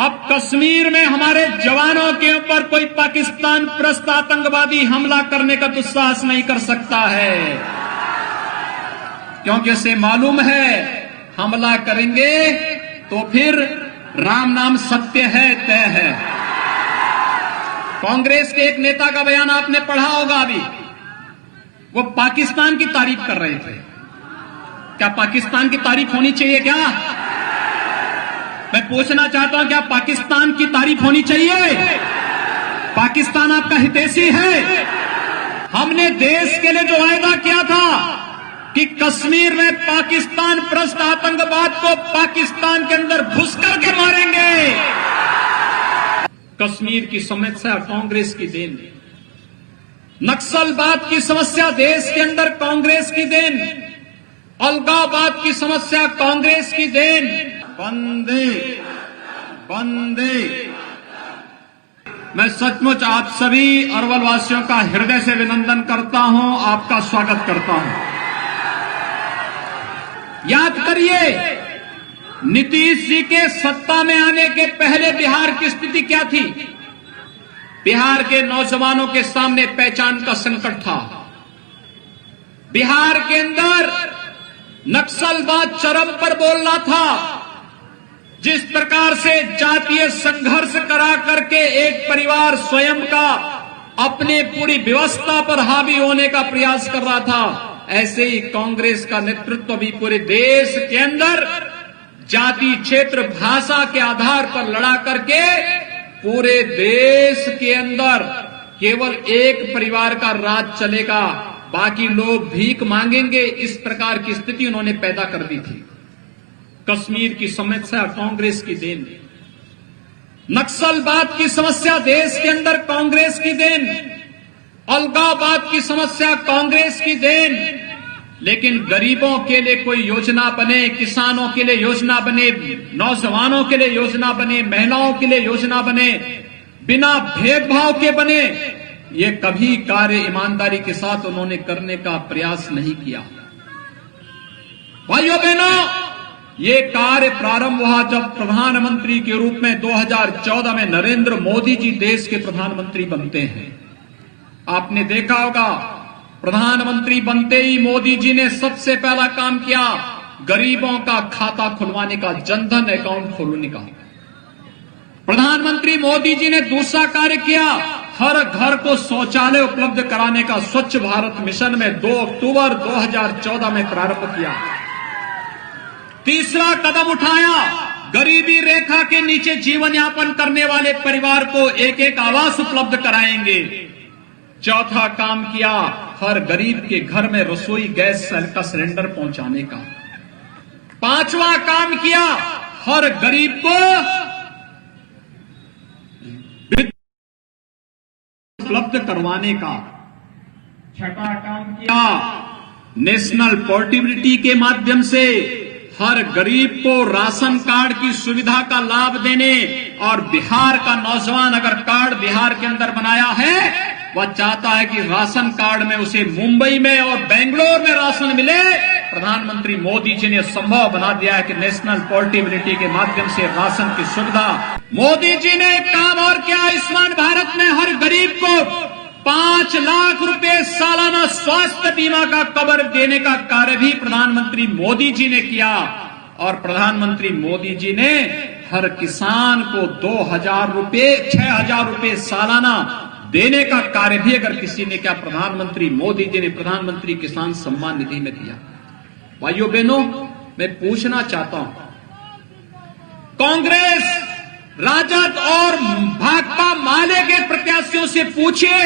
अब कश्मीर में हमारे जवानों के ऊपर कोई पाकिस्तान प्रस्त आतंकवादी हमला करने का दुस्साहस नहीं कर सकता है, क्योंकि उसे मालूम है हमला करेंगे तो फिर राम नाम सत्य है, तय है। कांग्रेस के एक नेता का बयान आपने पढ़ा होगा अभी, वो पाकिस्तान की तारीफ कर रहे थे। क्या पाकिस्तान की तारीफ होनी चाहिए क्या? मैं पूछना चाहता हूं, क्या पाकिस्तान की तारीफ होनी चाहिए? पाकिस्तान आपका हितैषी है। हमने देश के लिए जो वायदा किया था कि कश्मीर में पाकिस्तान प्रस्त आतंकवाद को पाकिस्तान के अंदर घुस करके मारेंगे। कश्मीर की समस्या कांग्रेस की देन, नक्सलवाद की समस्या देश के अंदर कांग्रेस की देन, अलगाववाद की समस्या कांग्रेस की देन। वंदे वंदे। मैं सचमुच आप सभी अरवल वासियों का हृदय से अभिनंदन करता हूं, आपका स्वागत करता हूं। याद करिए, नीतीश जी के सत्ता में आने के पहले बिहार की स्थिति क्या थी? बिहार के नौजवानों के सामने पहचान का संकट था। बिहार के अंदर नक्सलवाद चरम पर बोल रहा था। जिस प्रकार से जातीय संघर्ष करा करके एक परिवार स्वयं का अपने पूरी व्यवस्था पर हावी होने का प्रयास कर रहा था, ऐसे ही कांग्रेस का नेतृत्व भी पूरे देश के अंदर जाति, क्षेत्र, भाषा के आधार पर लड़ा करके पूरे देश के अंदर केवल एक परिवार का राज चलेगा, बाकी लोग भीख मांगेंगे, इस प्रकार की स्थिति उन्होंने पैदा कर दी थी। कश्मीर की समस्या कांग्रेस की देन, नक्सलवाद की समस्या देश के अंदर कांग्रेस की देन, अलगाववाद की समस्या कांग्रेस की देन। लेकिन गरीबों के लिए कोई योजना बने, किसानों के लिए योजना बने, नौजवानों के लिए योजना बने, महिलाओं के लिए योजना बने, बिना भेदभाव के बने, ये कभी कार्य ईमानदारी के साथ उन्होंने करने का प्रयास नहीं किया। भाइयों बहनों, ये कार्य प्रारंभ हुआ जब प्रधानमंत्री के रूप में 2014 में नरेंद्र मोदी जी देश के प्रधानमंत्री बनते हैं। आपने देखा होगा, प्रधानमंत्री बनते ही मोदी जी ने सबसे पहला काम किया गरीबों का खाता खुलवाने का, जनधन अकाउंट खोलने का। प्रधानमंत्री मोदी जी ने दूसरा कार्य किया, हर घर को शौचालय उपलब्ध कराने का स्वच्छ भारत मिशन में 2 अक्टूबर 2014 में प्रारंभ किया। तीसरा कदम उठाया, गरीबी रेखा के नीचे जीवन यापन करने वाले परिवार को एक एक आवास उपलब्ध कराएंगे। चौथा काम किया, हर गरीब के घर में रसोई गैस का सिलेंडर पहुंचाने का। पांचवा काम किया, हर गरीब को उपलब्ध करवाने का। छठा काम किया, नेशनल पोर्टेबिलिटी के माध्यम से हर गरीब को राशन कार्ड की सुविधा का लाभ देने, और बिहार का नौजवान अगर कार्ड बिहार के अंदर बनाया है, वह चाहता है कि राशन कार्ड में उसे मुंबई में और बेंगलोर में राशन मिले। प्रधानमंत्री मोदी जी ने संभव बना दिया है कि नेशनल पोर्टेबिलिटी के माध्यम से राशन की सुविधा। मोदी जी ने एक काम और किया, आयुष्मान भारत में हर गरीब को 5 लाख रुपए सालाना स्वास्थ्य बीमा का कवर देने का कार्य भी प्रधानमंत्री मोदी जी ने किया। और प्रधानमंत्री मोदी जी ने हर किसान को 2,000 रुपए, 6,000 रुपए सालाना देने का कार्य भी अगर किसी ने क्या, प्रधानमंत्री मोदी जी ने प्रधानमंत्री किसान सम्मान निधि में दिया। भाइयों बहनों, मैं पूछना चाहता हूं, कांग्रेस, राजद और भाकपा माले के प्रत्याशियों से पूछिए,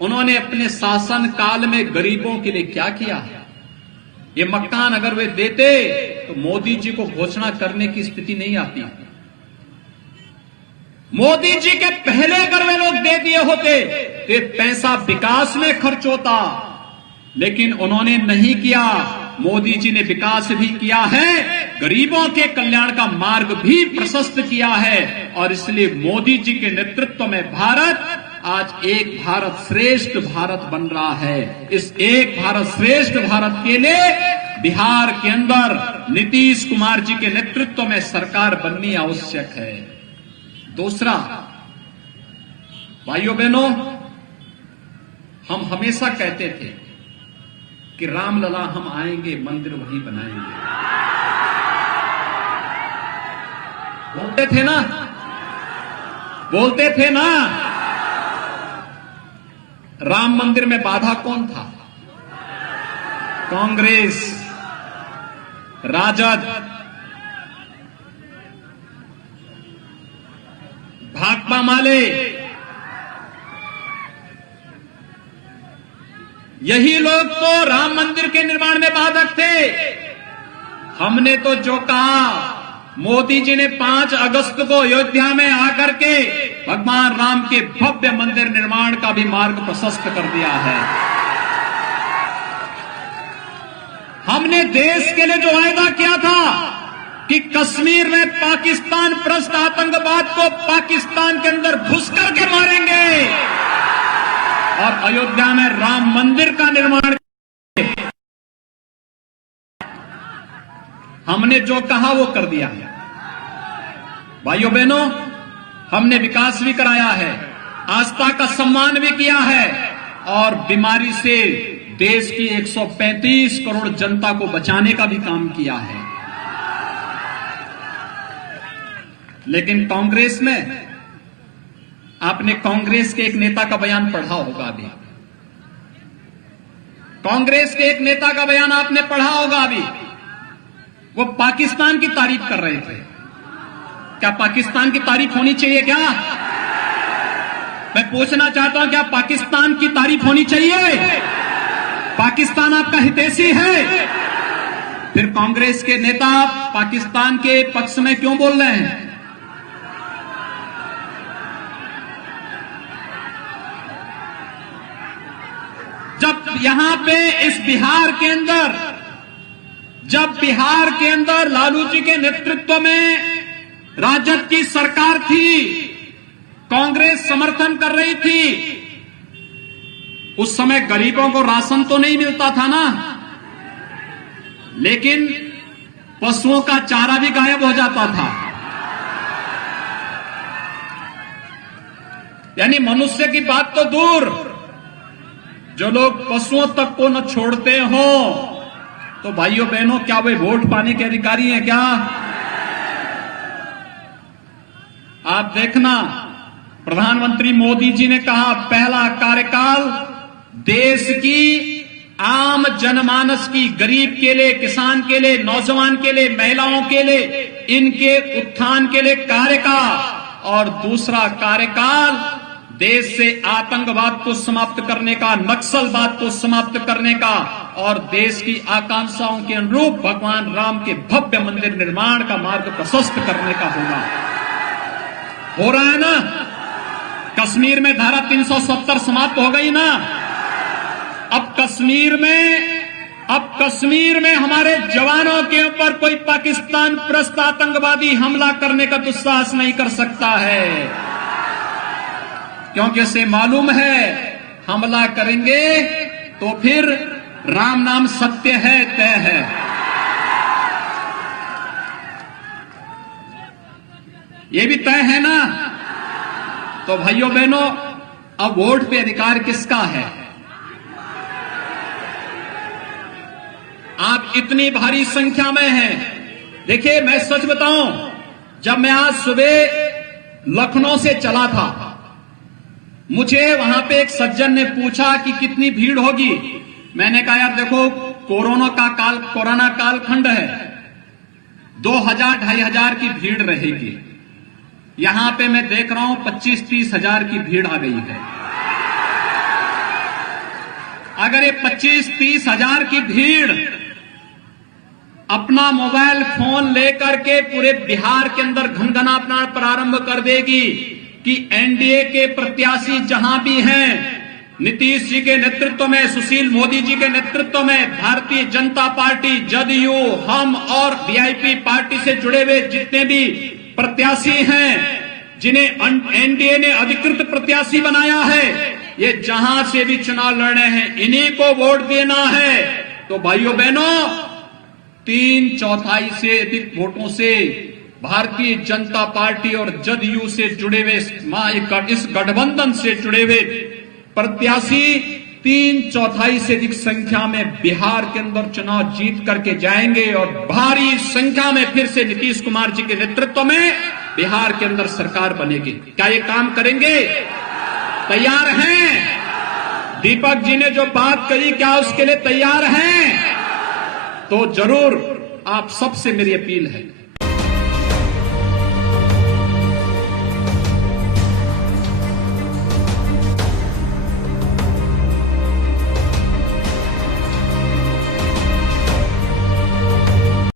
उन्होंने अपने शासन काल में गरीबों के लिए क्या किया? ये मकान अगर वे देते तो मोदी जी को घोषणा करने की स्थिति नहीं आती। मोदी जी के पहले अगर वे लोग दे दिए होते तो पैसा विकास में खर्च होता, लेकिन उन्होंने नहीं किया। मोदी जी ने विकास भी किया है, गरीबों के कल्याण का मार्ग भी प्रशस्त किया है, और इसलिए मोदी जी के नेतृत्व में भारत आज एक भारत श्रेष्ठ भारत बन रहा है। इस एक भारत श्रेष्ठ भारत के लिए बिहार के अंदर नीतीश कुमार जी के नेतृत्व में सरकार बननी आवश्यक है। दूसरा, भाइयों बहनों, हम हमेशा कहते थे कि रामलला हम आएंगे, मंदिर वही बनाएंगे। बोलते थे ना, बोलते थे ना। राम मंदिर में बाधा कौन था? कांग्रेस, राजद, भाकपा माले, यही लोग तो राम मंदिर के निर्माण में बाधक थे। हमने तो जो कहा, मोदी जी ने 5 अगस्त को अयोध्या में आकर के भगवान राम के भव्य मंदिर निर्माण का भी मार्ग प्रशस्त कर दिया है। हमने देश के लिए जो वायदा किया था कि कश्मीर में पाकिस्तान प्रस्त आतंकवाद को पाकिस्तान के अंदर घुस करके मारेंगे और अयोध्या में राम मंदिर का निर्माण, हमने जो कहा वो कर दिया है। भाइयों बहनों, हमने विकास भी कराया है, आस्था का सम्मान भी किया है और बीमारी से देश की 135 करोड़ जनता को बचाने का भी काम किया है। लेकिन कांग्रेस में, आपने कांग्रेस के एक नेता का बयान पढ़ा होगा अभी, कांग्रेस के एक नेता का बयान आपने पढ़ा होगा अभी। वो पाकिस्तान की तारीफ कर रहे थे। क्या पाकिस्तान की तारीफ होनी चाहिए क्या? मैं पूछना चाहता हूं, क्या पाकिस्तान की तारीफ होनी चाहिए? पाकिस्तान आपका हितैषी है। फिर कांग्रेस के नेता पाकिस्तान के पक्ष में क्यों बोल रहे हैं? जब यहां पे इस बिहार के अंदर, जब बिहार के अंदर लालू जी के नेतृत्व में राजद की सरकार थी, कांग्रेस समर्थन कर रही थी, उस समय गरीबों को राशन तो नहीं मिलता था ना, लेकिन पशुओं का चारा भी गायब हो जाता था। यानी मनुष्य की बात तो दूर, जो लोग पशुओं तक को न छोड़ते हो, तो भाइयों बहनों, क्या वे वोट पाने के अधिकारी हैं क्या? आप देखना, प्रधानमंत्री मोदी जी ने कहा पहला कार्यकाल देश की आम जनमानस की, गरीब के लिए, किसान के लिए, नौजवान के लिए, महिलाओं के लिए, इनके उत्थान के लिए कार्य का, और दूसरा कार्यकाल देश से आतंकवाद को समाप्त करने का, नक्सलवाद को समाप्त करने का और देश की आकांक्षाओं के अनुरूप भगवान राम के भव्य मंदिर निर्माण का मार्ग प्रशस्त करने का होगा। हो रहा है ना? कश्मीर में धारा 370 समाप्त हो गई ना। अब कश्मीर में हमारे जवानों के ऊपर कोई पाकिस्तान प्रस्त आतंकवादी हमला करने का दुस्साहस नहीं कर सकता है, क्योंकि उसे मालूम है हमला करेंगे तो फिर राम नाम सत्य है, तय है। ये भी तय है ना। तो भाइयों बहनों, अब वोट पे अधिकार किसका है? आप इतनी भारी संख्या में हैं। देखिए, मैं सच बताऊं, जब मैं आज सुबह लखनऊ से चला था, मुझे वहां पे एक सज्जन ने पूछा कि कितनी भीड़ होगी। मैंने कहा यार देखो, कोरोना कालखंड है, 2000-2500 की भीड़ रहेगी। यहां पे मैं देख रहा हूं 25-30 हजार की भीड़ आ गई है। अगर ये 25-30 हजार की भीड़ अपना मोबाइल फोन लेकर के पूरे बिहार के अंदर घनघनाना प्रारंभ कर देगी कि एनडीए के प्रत्याशी जहां भी हैं, नीतीश जी के नेतृत्व में, सुशील मोदी जी के नेतृत्व में, भारतीय जनता पार्टी, जदयू, हम और वीआईपी पार्टी से जुड़े हुए जितने भी प्रत्याशी हैं, जिन्हें एनडीए ने अधिकृत प्रत्याशी बनाया है, ये जहां से भी चुनाव लड़ रहे हैं, इन्हीं को वोट देना है। तो भाइयों बहनों, 3/4 से अधिक वोटों से भारतीय जनता पार्टी और जदयू से जुड़े हुए इस गठबंधन से जुड़े हुए प्रत्याशी 3/4 से अधिक संख्या में बिहार के अंदर चुनाव जीत करके जाएंगे और भारी संख्या में फिर से नीतीश कुमार जी के नेतृत्व में बिहार के अंदर सरकार बनेगी। क्या ये काम करेंगे? तैयार हैं? दीपक जी ने जो बात कही, क्या उसके लिए तैयार हैं? तो जरूर आप सबसे मेरी अपील है,